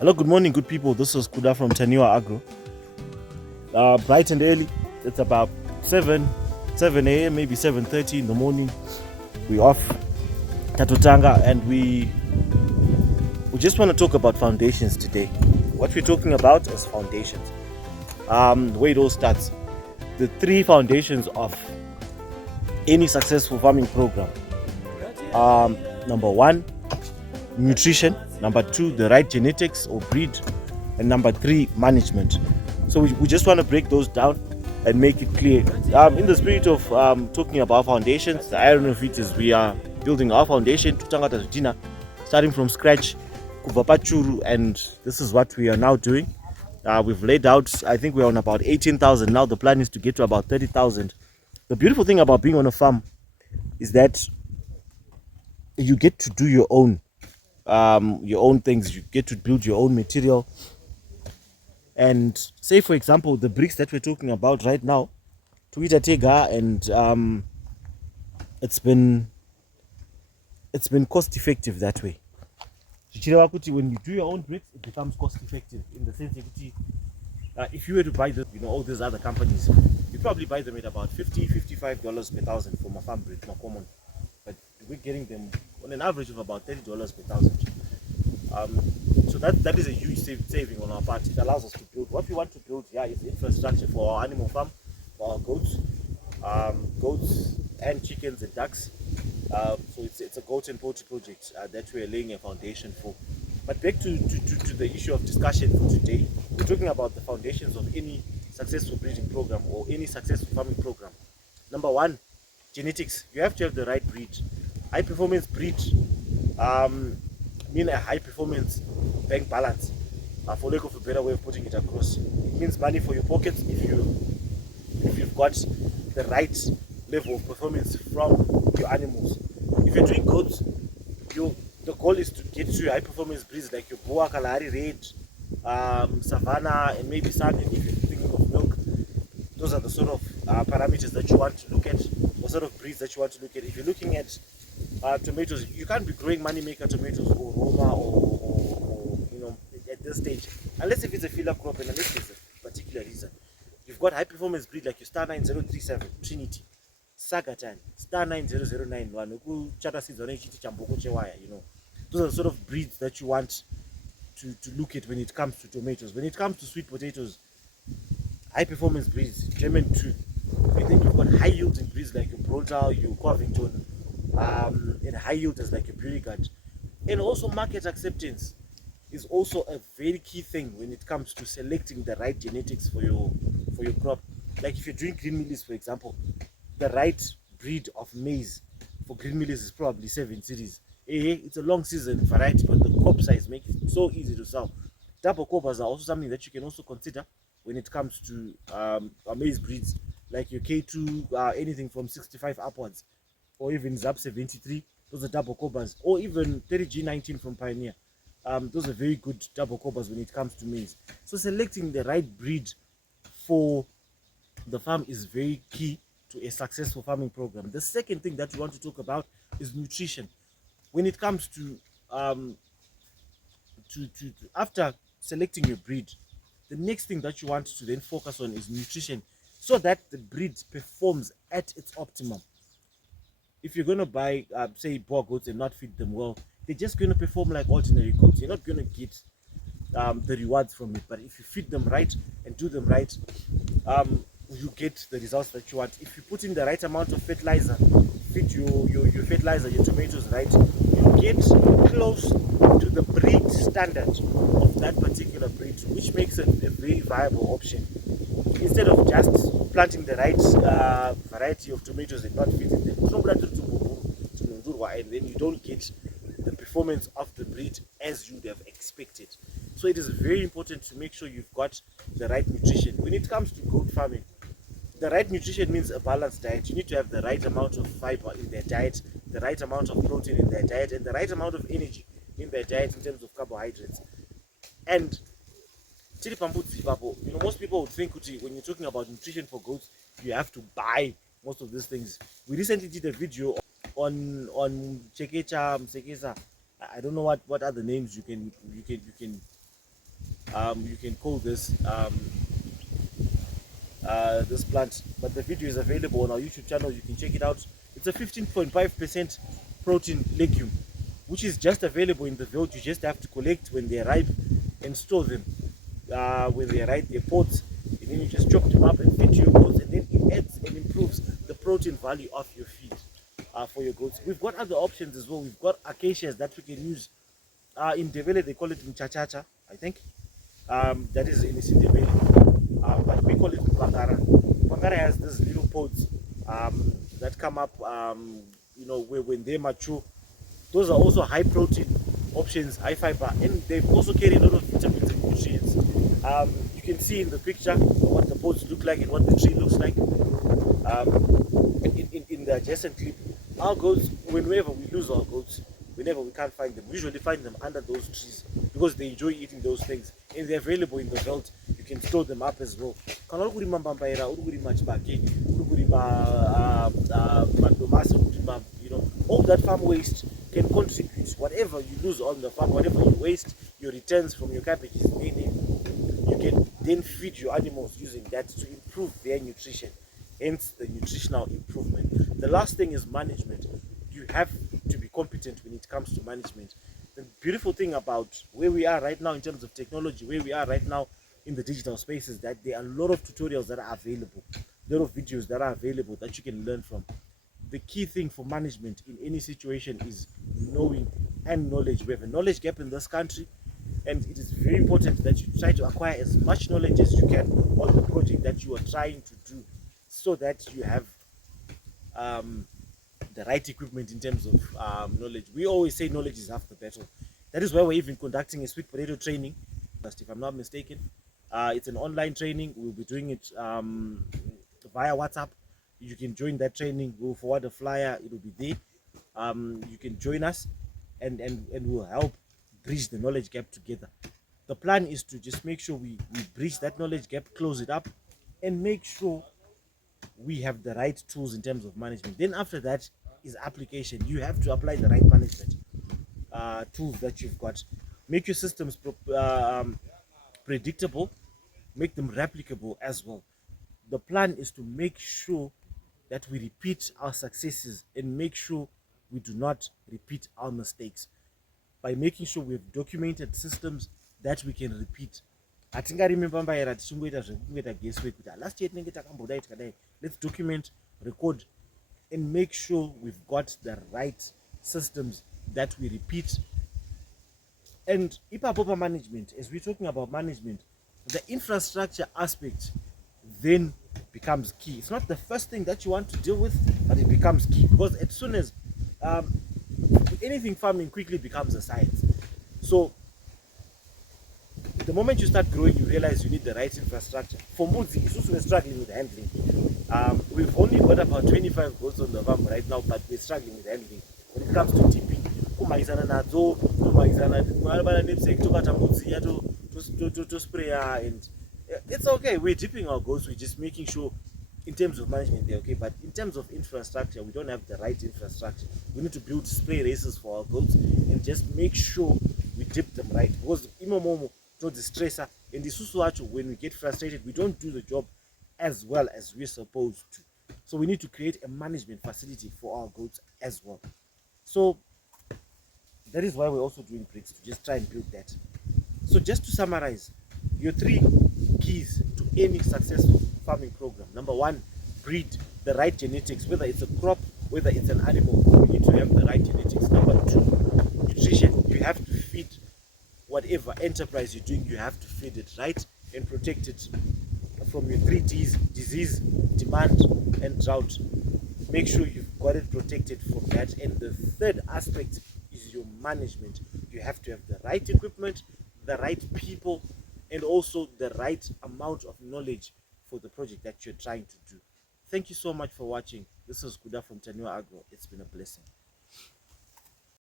Hello, good morning, good people. This is Kuda from Taniwa Agro. Bright and early. It's about 7 a.m., maybe 7:30 in the morning. We're off Tatutanga, and we just want to talk about foundations today. What we're talking about is foundations. The way it all starts. The three foundations of any successful farming program. Number one, nutrition. Number two, the right genetics or breed. And number three, management. So we just want to break those down and make it clear. In the spirit of talking about foundations, the iron of it is we are building our foundation to Tangata Zudina, starting from scratch, Kuvapachuru, and this is what we are now doing. We've laid out, I think we're on about 18,000 now. The plan is to get to about 30,000. The beautiful thing about being on a farm is that you get to do your own things. You get to build your own material. And say, for example, the bricks that we're talking about right now, Twitter Tega, and it's been cost effective that way. When you do your own bricks, it becomes cost effective in the sense that if you were to buy them, all these other companies, you probably buy them at about $50-$55 per thousand for my farm brick, more common. But we're getting them on an average of about $30 per thousand. So that is a huge saving on our part. It allows us to build what we want to build. Is infrastructure for our animal farm, for our goats and chickens and ducks. So it's a goat and poultry project that we're laying a foundation for. But back to the issue of discussion for today, we're talking about the foundations of any successful breeding program or any successful farming program. Number one, genetics. You have to have the right breed. High performance breed mean a high performance bank balance, for lack of a better way of putting it across. It means money for your pockets if you've got the right level of performance from your animals. If you're doing goats, the goal is to get to high performance breeds like your Boa, Kalahari Red, Savannah, and maybe Sun. If you're thinking of milk, those are the sort of parameters that you want to look at, or sort of breeds that you want to look at. If you're looking at tomatoes, you can't be growing money maker tomatoes or Roma or at this stage, unless if it's a filler crop and unless there's a particular reason. You've got high performance breed like your Star 9037, Trinity, Sagatan, Star 90091, Chata Seeds on Chamboko Chewaya, Those are the sort of breeds that you want to look at when it comes to tomatoes. When it comes to sweet potatoes, high performance breeds, German 2. And then you've got high yielding breeds like your Brontal, your Covington, and high yielders like your Beauregard. And also market acceptance is also a very key thing when it comes to selecting the right genetics for your crop. Like if you're doing green mealies, for example, the right breed of maize for green mealies is probably 7 series. It's a long season variety, but the crop size makes it so easy to sell. Double covers are also something that you can also consider when it comes to maize breeds like your K2, anything from 65 upwards, or even ZAP 73. Those are double cobras, or even 30G19 from Pioneer. Those are very good double cobras when it comes to maize. So selecting the right breed for the farm is very key to a successful farming program. The second thing that we want to talk about is nutrition. When it comes to after selecting your breed, the next thing that you want to then focus on is nutrition, so that the breed performs at its optimum. If you're going to buy, say, Boer goats and not feed them well, they're just going to perform like ordinary goats. You're not going to get the rewards from it. But if you feed them right and do them right, you get the results that you want. If you put in the right amount of fertilizer, feed your fertilizer, your tomatoes right, you get close to the breed standard of that particular breed, which makes it a very viable option. Instead of just planting the right variety of tomatoes and not feeding them, and then you don't get the performance of the breed as you'd have expected. So it is very important to make sure you've got the right nutrition. When it comes to goat farming, the right nutrition means a balanced diet. You need to have the right amount of fiber in their diet, the right amount of protein in their diet, and the right amount of energy in their diet in terms of carbohydrates. And most people would think when you're talking about nutrition for goats, you have to buy most of these things. We recently did a video on Chekecha, Msekesa. I don't know what other names you can You can call this this plant, but the video is available on our YouTube channel. You can check it out. It's a 15.5% protein legume, which is just available in the field. You just have to collect when they're ripe and store them. When they're ripe, they're pods, and then you just chop them up and feed to your goats, and then it adds and improves the protein value of your feed for your goats. We've got other options as well. We've got acacias that we can use. In Ndebele, they call it mchachacha, I think. That is in Ndebele. But we call it Bangara. Bangara has these little pods that come up, when they mature. Those are also high protein options, high fiber, and they also carry a lot of vitamins and nutrients. You can see in the picture what the pods look like and what the tree looks like. In the adjacent clip, our goats, whenever we lose our goats, whenever we can't find them, we usually find them under those trees because they enjoy eating those things and they're available in the veldt. You can store them up as well. All that farm waste can contribute. Whatever you lose on the farm, whatever you waste, your returns from your cabbages, you can then feed your animals using that to improve their nutrition, hence the nutritional improvement. The last thing is management. You have to be competent when it comes to management. The beautiful thing about where we are right now in terms of technology, where we are right now in the digital space, is that there are a lot of tutorials that are available, a lot of videos that are available that you can learn from. The key thing for management in any situation is knowing and knowledge. We have a knowledge gap in this country, and it is very important that you try to acquire as much knowledge as you can on the project that you are trying to do, so that you have the right equipment in terms of knowledge. We always say knowledge is half the battle. That is why we're even conducting a sweet potato training, if I'm not mistaken. It's an online training. We'll be doing it via WhatsApp. You can join that training. We'll forward a flyer. It will be there. You can join us, and we'll help bridge the knowledge gap together. The plan is to just make sure we bridge that knowledge gap, close it up, and make sure we have the right tools in terms of management. Then after that is application. You have to apply the right management tools that you've got. Make your systems predictable, make them replicable as well. The plan is to make sure that we repeat our successes and make sure we do not repeat our mistakes by making sure we have documented systems that we can repeat. Hatingarememba mbaira tichingoita zvekungoita guesswork kuti last year tinenge takambodai tikadai. Let's document, record, and make sure we've got the right systems that we repeat. And ipapo management, as we're talking about management, the infrastructure aspect then becomes key. It's not the first thing that you want to deal with, but it becomes key, because as soon as anything farming quickly becomes a science. So the moment you start growing, you realize you need the right infrastructure. For Mudzi, it's also struggling with handling. We've only got about 25 goats on the farm right now, but we're struggling with handling. When it comes to tipping, to spray, and it's okay. We're dipping our goats. We're just making sure in terms of management they're okay, but in terms of infrastructure, we don't have the right infrastructure. We need to build spray races for our goats and just make sure we dip them right, because imomomo not the stressor, and the susu, when we get frustrated, we don't do the job as well as we're supposed to. So we need to create a management facility for our goats as well. So that is why we're also doing bricks, to just try and build that. So just to summarize, your 3 keys to any successful farming program. Number 1, breed the right genetics, whether it's a crop, whether it's an animal, you need to have the right genetics. Number 2, nutrition. You have to feed whatever enterprise you're doing, you have to feed it right and protect it from your 3 Ds: disease, demand, and drought. Make sure you've got it protected from that. And the third aspect is your management. You have to have the right equipment, the right people, and also the right amount of knowledge for the project that you're trying to do. Thank you so much for watching. This is Kuda from Tanua Agro. It's been a blessing.